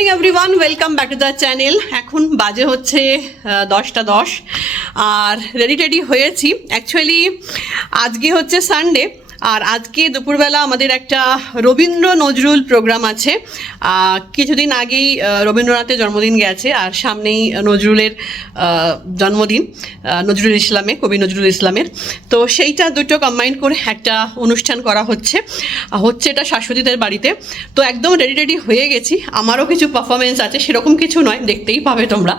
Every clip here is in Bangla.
Morning everyone, welcome back to the channel. এখন বাজে হচ্ছে 10:10 আর রেডি হয়েছি। অ্যাকচুয়ালি আজকে হচ্ছে সানডে, আর আজকে দুপুরবেলা আমাদের একটা রবীন্দ্র নজরুল প্রোগ্রাম আছে। কিছুদিন আগেই রবীন্দ্রনাথের জন্মদিন গেছে, আর সামনেই নজরুলের জন্মদিন, নজরুল ইসলামে, কবি নজরুল ইসলামের। তো সেইটা দুটো কম্বাইন করে একটা অনুষ্ঠান করা হচ্ছে এটা শাশ্বতীদের বাড়িতে। তো একদম রেডি হয়ে গেছি। আমারও কিছু পারফরমেন্স আছে, সেরকম কিছু নয়, দেখতেই পাবে তোমরা।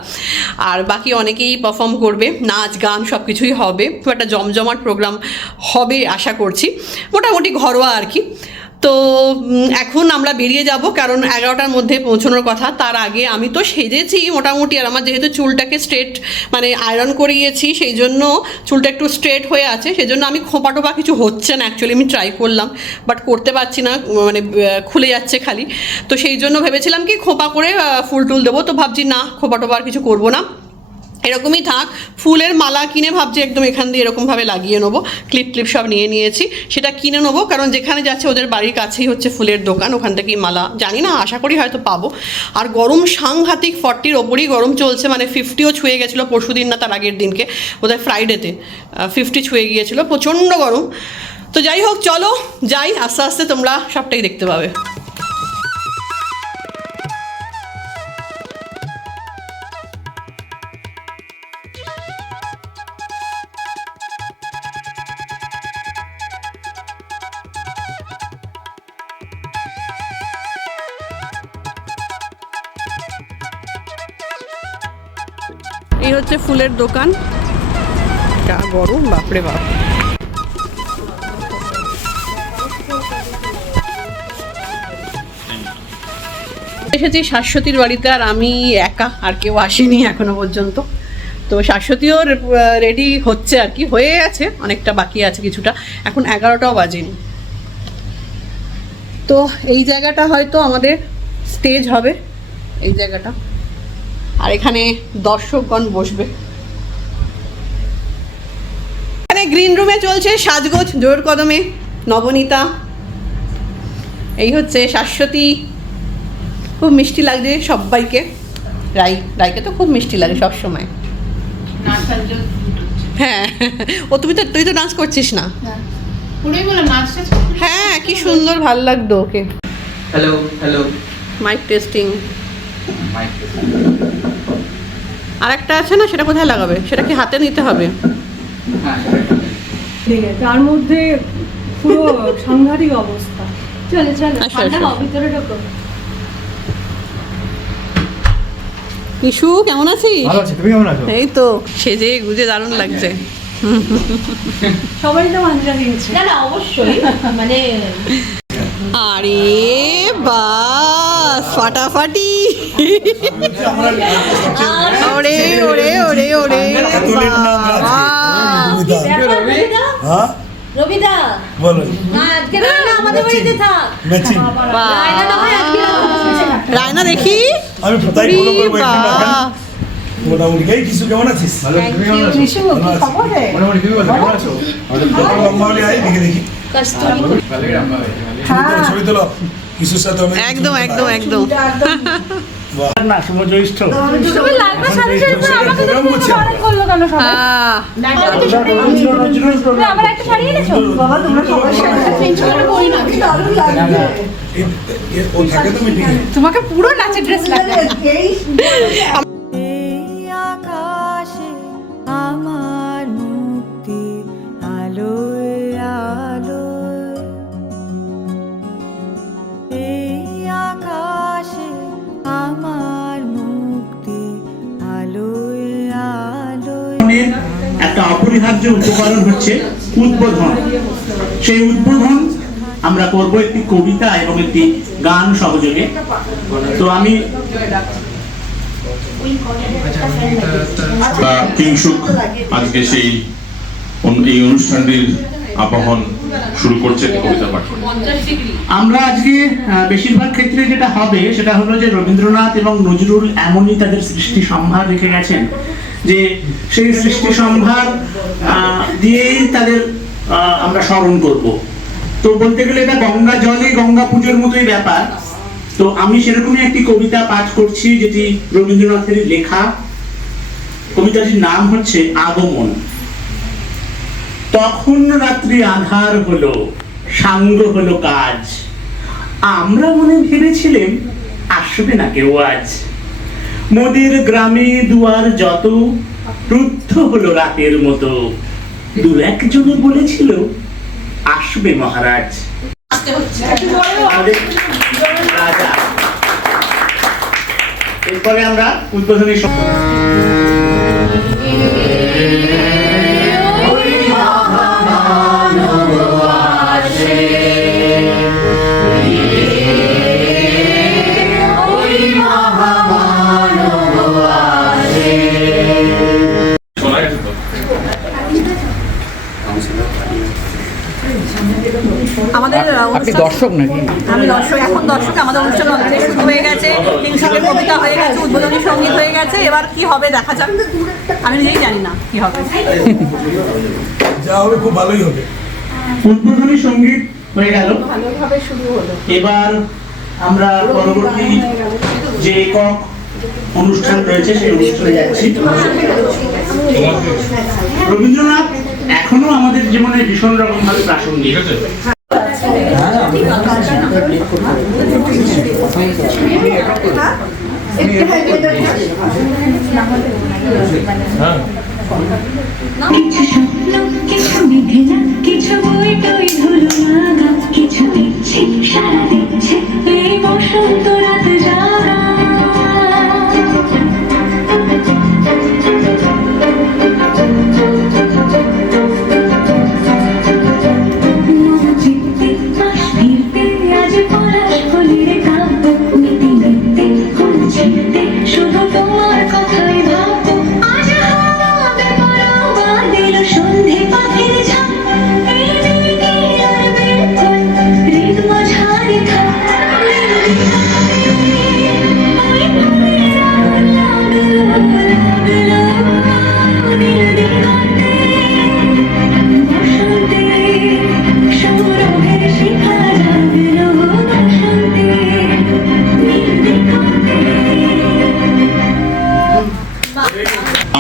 আর বাকি অনেকেই পারফর্ম করবে, নাচ গান সব কিছুই হবে। খুব একটা জমজমাট প্রোগ্রাম হবে আশা করছি, মোটামুটি ঘরোয়া আর কি। তো এখন আমরা বেরিয়ে যাব, কারণ 11টার মধ্যে পৌঁছানোর কথা। তার আগে আমি তো সেজেছি মোটামুটি, আর আমার যেহেতু চুলটাকে স্ট্রেট মানে আয়রন করিয়েছি, সেই জন্য চুলটা একটু স্ট্রেট হয়ে আছে, সেই জন্য আমি খোঁপাটোপা কিছু হচ্ছে না। অ্যাকচুয়ালি আমি ট্রাই করলাম, বাট করতে পারছি না, মানে খুলে যাচ্ছে খালি। তো সেই জন্য ভেবেছিলাম কি খোঁপা করে ফুল টুল দেবো, তো ভাবছি না, খোঁপাটোপা আর কিছু করবো না, এরকমই থাক। ফুলের মালা কিনে ভাবছি একদম এখান দিয়ে এরকমভাবে লাগিয়ে নেবো। ক্লিপ সব নিয়ে নিয়েছি, সেটা কিনে নেবো, কারণ যেখানে যাচ্ছে ওদের বাড়ির কাছেই হচ্ছে ফুলের দোকান, ওখান থেকেই মালা জানি না, আশা করি হয়তো পাবো। আর গরম সাংঘাতিক, 40-র ওপরই গরম চলছে, মানে 50ও ছুঁয়ে গেছিলো পরশু দিন, না তার আগের দিনকে, বোধহয় ফ্রাইডেতে 50 ছুঁয়ে গিয়েছিলো, প্রচণ্ড গরম। তো যাই হোক, চলো যাই, আস্তে আস্তে তোমরা সবটাই দেখতে পাবে। এই হচ্ছে ফুলের দোকান, যা গরম, বাপরে বাপ। এসেছি শাশ্বতীর বাড়িতে, আর আমি একা, আর কেউ আসেনি এখনো পর্যন্ত। তো শাশ্বতীও রেডি হচ্ছে আর কি, হয়ে আছে, অনেকটা বাকি আছে কিছুটা, এখন 11টাও বাজেনি। তো এই জায়গাটা হয়তো আমাদের স্টেজ হবে, এই জায়গাটা, আর এখানে দর্শকগণ বসবে। এখানে গ্রিন রুমে চলছে সাজগোজ জোর কদমে, নবনীতা। এই হচ্ছে শাশ্বতী, খুব মিষ্টি লাগছে সবাইকে। রাইকে তো খুব মিষ্টি লাগে সব সময়। হ্যাঁ, ও তুই তো ডান্স করছিস না? হ্যাঁ, কি সুন্দর, ভাল লাগতো ওকে। Hello hello, mike testing. আর একটা আছে না, সেটা কোথায় লাগাবে? সেটা কি হাতে নিতে হবে? তার মধ্যে পুরো সাংঘাতিক অবস্থা। চলে ভিতরে ঢোকো। ইসু, কেমন আছিস? ভালো আছি, তুমি কেমন আছো? এই তো সেজে গুজে দারুণ লাগছে। সবাই তো মাঞ্জা দিয়েছে। না অবশ্যই, মানে আরে বাস, ফাটাফাটি। ওরে ওরে ওরে ওরে, রবিদা বলো। আজকে রায়না আমাদের বাড়িতে থাক। রায়না না হয় আজকে রায়না দেখি। আমি তাই ফলো করব একদিন এখন। মোটামুটি গাই কিছু কেমন আছিস? ভালো, তুমি কেমন আছো? নিশু কি খবর রে? মোটামুটি তুমি কেমন আছো? আমাদের দোকান লম্বালি আই দেখি। কষ্টুরি ভালোই রাম্মা ভাই। ছবি তোলো কিছুর সাথে অনেক। একদম। না শুভ জ্যৈষ্ঠ। তুমি লাগবে সাথে আমাকে তো ফোন করলো কেন সবাই? তুমি আমার একটা শাড়ি এনেছো? বাবা তোমরা সবার সাথে চেঞ্জ করে পরি না, কি দারুণ লাগছে। ও থাকে তো মিটিং এ। তোমাকে পুরো নাচের ড্রেস লাগবে। এই আকাশে আমার মুক্তি আলোয় আলোয়, এই আকাশে আমার মুক্তি আলোয় আলোয়। একটা অপরিহার্য উপকরণ হচ্ছে উদ্বোধন। সেই উদ্বোধন আমরা করব একটি কবিতা এবং একটি গান সহযোগে। তো আমি কিংসুক আজকে সেই এই অনুষ্ঠানটির আবাহন শুরু করছে কবিতা পাঠ। আমরা আজকে বেশিরভাগ ক্ষেত্রে যেটা হবে সেটা হলো যে রবীন্দ্রনাথ এবং নজরুল এমনই তাদের সৃষ্টি সম্ভার রেখে গেছেন যে সেই সৃষ্টি সম্ভার দিয়েই তাদের আমরা স্মরণ করব। তো বলতে গেলে এটা গঙ্গা জলে গঙ্গা পুজোর মতোই ব্যাপার। তো তো আমি সেরকমই একটি কবিতা পাঠ করছি, যেটি রবীন্দ্রনাথের লেখা। কবিতাটির নাম হচ্ছে আগমন। তখন রাত্রি আধার হলো, সাঙ্গ হলো কাজ, আমরা মনে ভেবেছিলেন আসবে না কেউ আজ। মোদের গ্রামে দুয়ার যত, রুদ্ধ হলো রাতের মতো, দু একজনে বলেছিল আসবে মহারাজ। আমাদের রাজা। এরপরে আমরা উদ্বোধনী আমাদের আপনি দর্শক নাকি? আমি দর্শক, এখন দর্শক। আমাদের অনুষ্ঠান অলরেডি শুরু হয়ে গেছে, হিংসাকের কবিতা হয়ে গেছে, উদ্বোধনী সঙ্গীত হয়ে গেছে। এবার কি হবে দেখা যাক, আমি নিজেই জানি না কি হবে। যা হবে খুব ভালোই হবে। উদ্বোধনী সঙ্গীত হয়ে গেল, এবার আমরা পরবর্তী যে একক অনুষ্ঠান রয়েছে সেই অনুষ্ঠানে যাচ্ছি। রবীন্দ্রনাথ এখনো আমাদের জীবনে ভীষণ রকম ভাবে প্রাসঙ্গিক। কিছু স্বপ্ন, কিছু বিধে না, কিছু বই টই ধুলো লাগা, কিছু দিচ্ছে সারা দিচ্ছে এই বসন্ত রাত জাগা। নবচিত্তে মাস ফিরতে, আজ পলাশ ফলিরে কাব্য, নিতে নিতে ফুল ছিঁড়তে শুধু তোমার কথাই ভাববো। আজ হাওয়াতে পরোয়া দিল সন্ধে পাখির ঝাঁক, এই দিকে আর বের হৃদ মাঝারে থাক।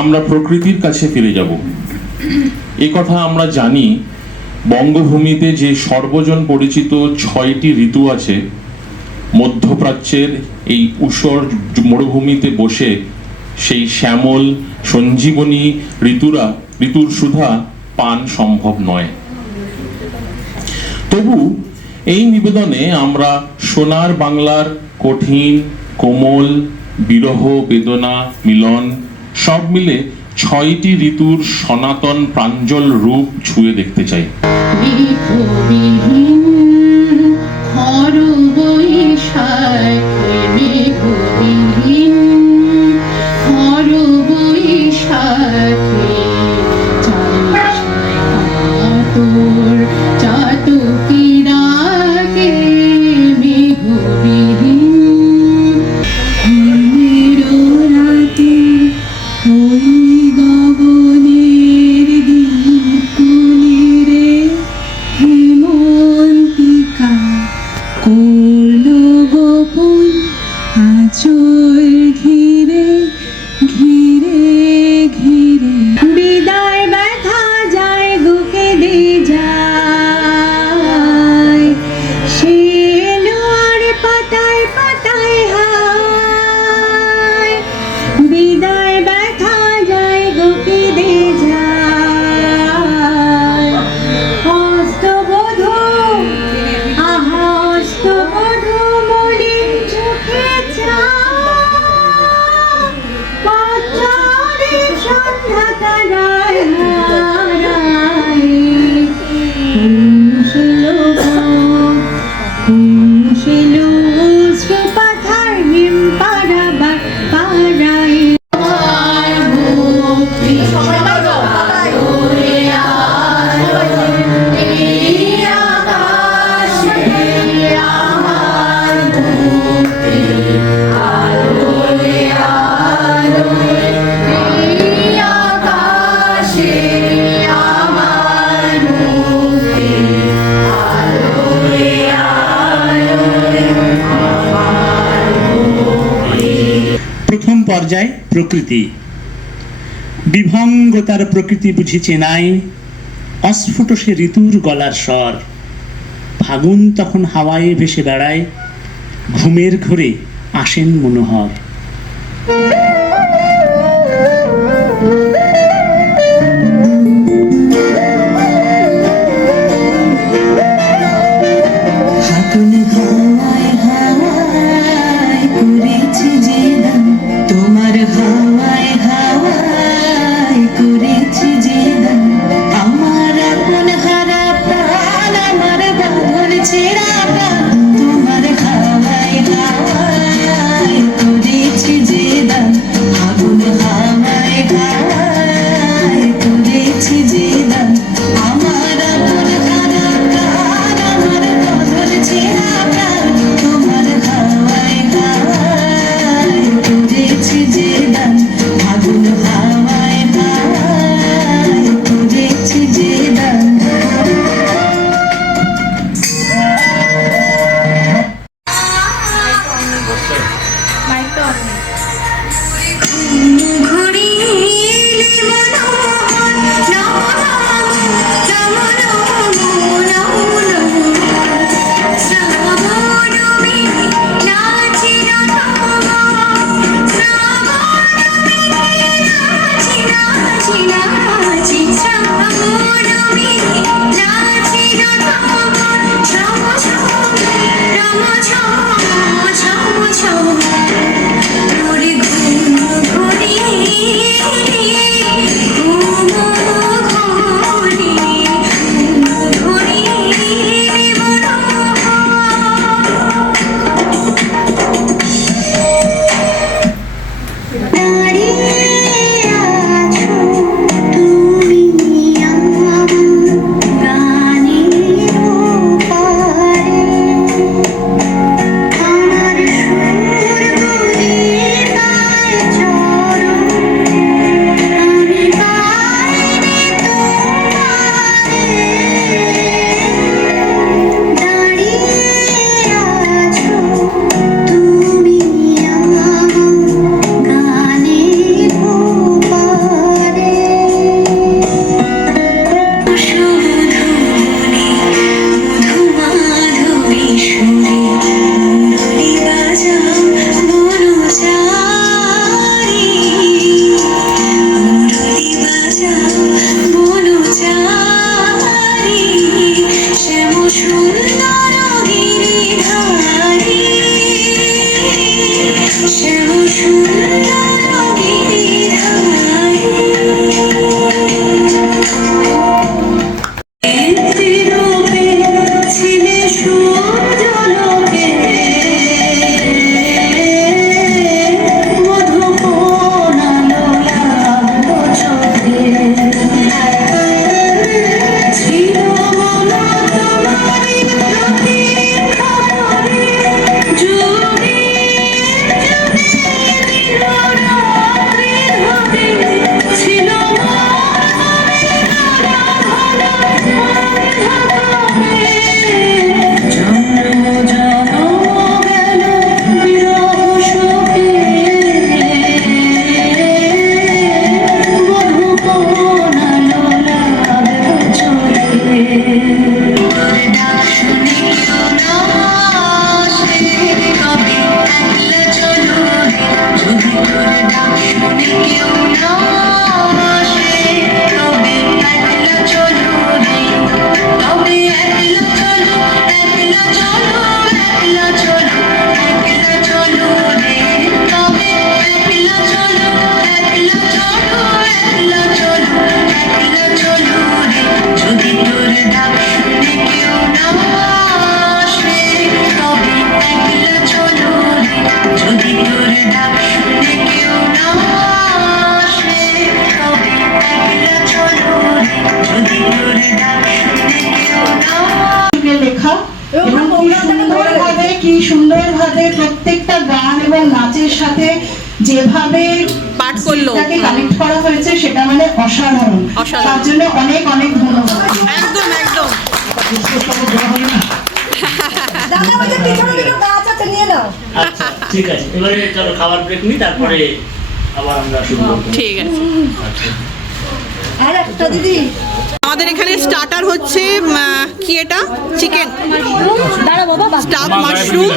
আমরা প্রকৃতির কাছে ফিরে যাব। এ কথা আমরা জানি, বঙ্গভূমিতে যে সর্বজন পরিচিত 6টি ঋতু আছে, মধ্যপ্রাচ্যের এই ঊষর মরুভূমিতে বসে সেই শ্যামল সঞ্জীবনী ঋতুর সুধা পান সম্ভব নয়। তবু এই নিবেদনে আমরা সোনার বাংলার কঠিন, কোমল, বিরহ, বেদনা, মিলন সব মিলে 6টি ঋতুর সনাতন প্রাঞ্জল রূপ ছুঁয়ে দেখতে চাই। গগনের দিক কুলিরে হিমল পর্যায় প্রকৃতি। বিভঙ্গতার প্রকৃতি বুঝি চেনাই, অস্ফুট সে ঋতুর গলার স্বর। ফাগুন তখন হাওয়ায় ভেসে বেড়ায়, ঘুমের ঘোরে আসেন মনোহর। হাতুন হাওয়ায় হাওয়ায় করেছি যে দান, তোমার হাওয়ায় হাওয়ায় করেছি যে দান। আমার আপন হারা প্রাণ, আমার বাঁধন ছেঁড়া প্রাণ, তোমার হাওয়ায় হাওয়ায় করেছি যে দান। আগুন হাওয়ায় হাওয়ায় করেছি যে দান। আমার আপন হারা প্রাণ, আমার বাঁধন ছেঁড়া প্রাণ, তোমার হাওয়ায় হাওয়ায় করেছি যে দান। আগুন হাওয়ায় হাওয়ায় করেছি যে দান। লেখা এবং কি সুন্দরভাবে প্রত্যেকটা গান এবং নাচের সাথে যেভাবে পাঠ করলো কানেক্ট করা হয়েছে সেটা মানে অসাধারণ। তার জন্য অনেক অনেক ধন্যবাদ। একদম একদম দাদা আমাদের পিছনে দুটো গাছ আছে, নিয়ে নাও। আচ্ছা ঠিক আছে, এবারে চলো খাবার ব্রেক নিই, তারপরে আবার আমরা শুরু করব। ঠিক আছে। আর একটা দিদি আমাদের এখানে স্টার্টার হচ্ছে কি এটা চিকেন দাঁড়া বাবা স্টাফ মাশরুম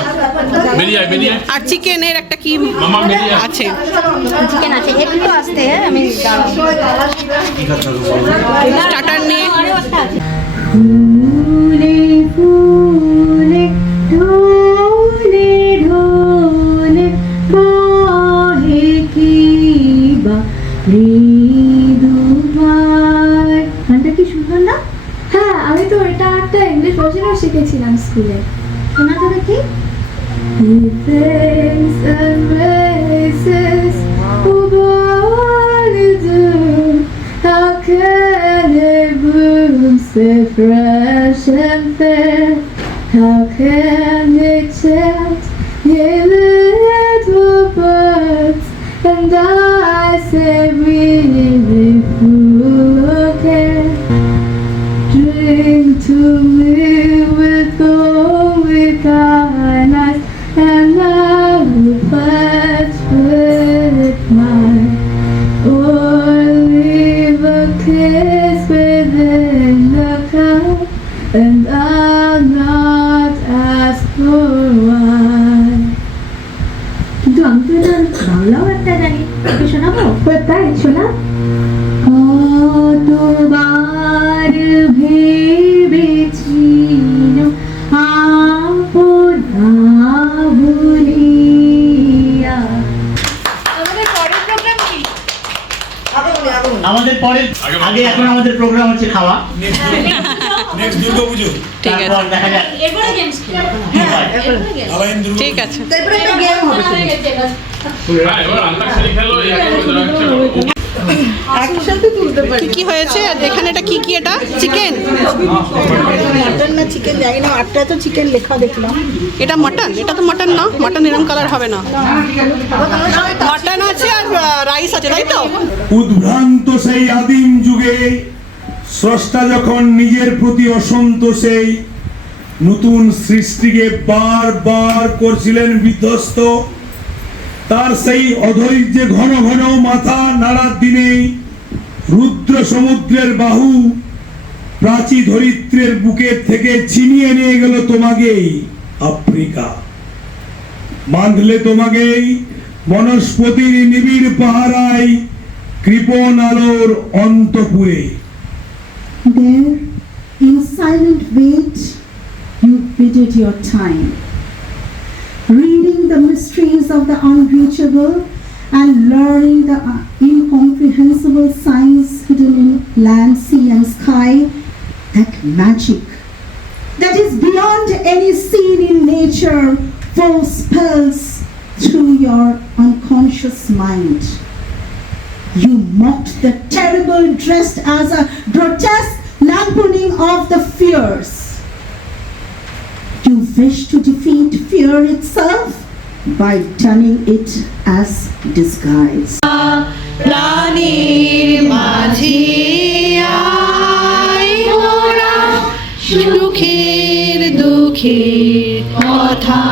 বেরিয়ে আয়, বেরিয়ে আয়। আর চিকেনের একটা কি মামা বেরিয়ে আয়। আছে। চিকেন আছে একটু আসতে আমি স্টার্টার নিয়ে ফুলে ফুলে ঢোলে ঢোলে বহে কি বা মৃদুভার। গানটা কি সুন্দর না? হ্যাঁ, আমি তো এটা একটা ইংলিশ ভার্সনও শিখেছিলাম স্কুলে। শোনা তো দেখি। He thinks and races how can it bloom so fresh and fair? How can it chant in little birds and I say really full of care? Drink to me with only kindness and I will fetch with mine. Or leave a kiss within the cup, and I'll not ask for why. কিন্তু আমি তো এটা বাংলাও একটা জানি, একটু শোনাবো? তাই শোনা। কতবার ভেবেছি আপনা ভুলিয়া। আমাদের পরে আগে এখন আমাদের প্রোগ্রাম হচ্ছে খাওয়া। নেক্সট দুর্গাপুজো ঠিক আছে তারপর দেখা যাক এরপরে গেমস কি হয়। আলাইন দুর্গা ঠিক আছে। তারপরে একটা গেম হবে হ্যাঁ, এবার আন্তাক্ষরী খেলো, এই একটা করে রাখছে। একসাথে তুলতে পারি। কি কি হয়েছে এখানে? এটা কি কি? এটা চিকেন মটন না চিকেন জানি না, আটটা তো চিকেন লেখা দেখলাম। এটা মটন? এটা তো মটন না, মটন এরকম কালার হবে না। মটন আছে আর রাইস আছে, তাই তো? উদ্ভ্রান্ত সেই আদিম যুগে স্রষ্টা যখন নিজের প্রতি অসন্তোষে নতুন সৃষ্টিকে বারবার করছিলেন বিধ্বস্ত, তার সেই অধৈর্যে ঘন ঘন মাথা নাড়ার দিনে রুদ্র সমুদ্রের বাহু প্রাচী ধরিত্রের বুকের থেকে ছিনিয়ে নিয়ে গেল তোমাকেই আফ্রিকা। বাঁধলে তোমাকেই বনস্পতির নিবিড় পাহারায় কৃপণ আলোর অন্তপুরে। There, in silent wait, you bided your time, reading the mysteries of the unreachable and learning the incomprehensible signs hidden in land, sea and sky, that magic that is beyond any seen in nature forespells through your unconscious mind. You mocked the terrible dressed as a grotesque lampooning of the fears. You wish to defeat fear itself by turning it as disguise. প্রাণীর মাঝে আয় মোরা, সুখের দুঃখের কথা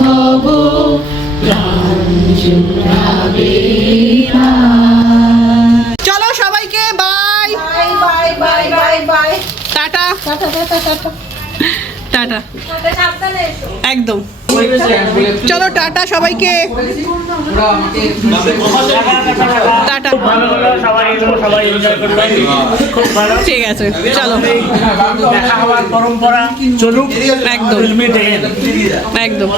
কব, প্রাণ জুড়াবে না। চলো সবাইকে bye bye bye bye bye bye. Tata tata tata tata. Tata সাবধানে এসো। একদম। চলো টাটা সবাইকে, টাটা। ভালো হলো, সবাই এলো, সবাই এনজয় করলো, খুব ভালো। ঠিক আছে চলো, দেখা হওয়ার পরম্পরা চলুক। একদম We'll meet again. একদম।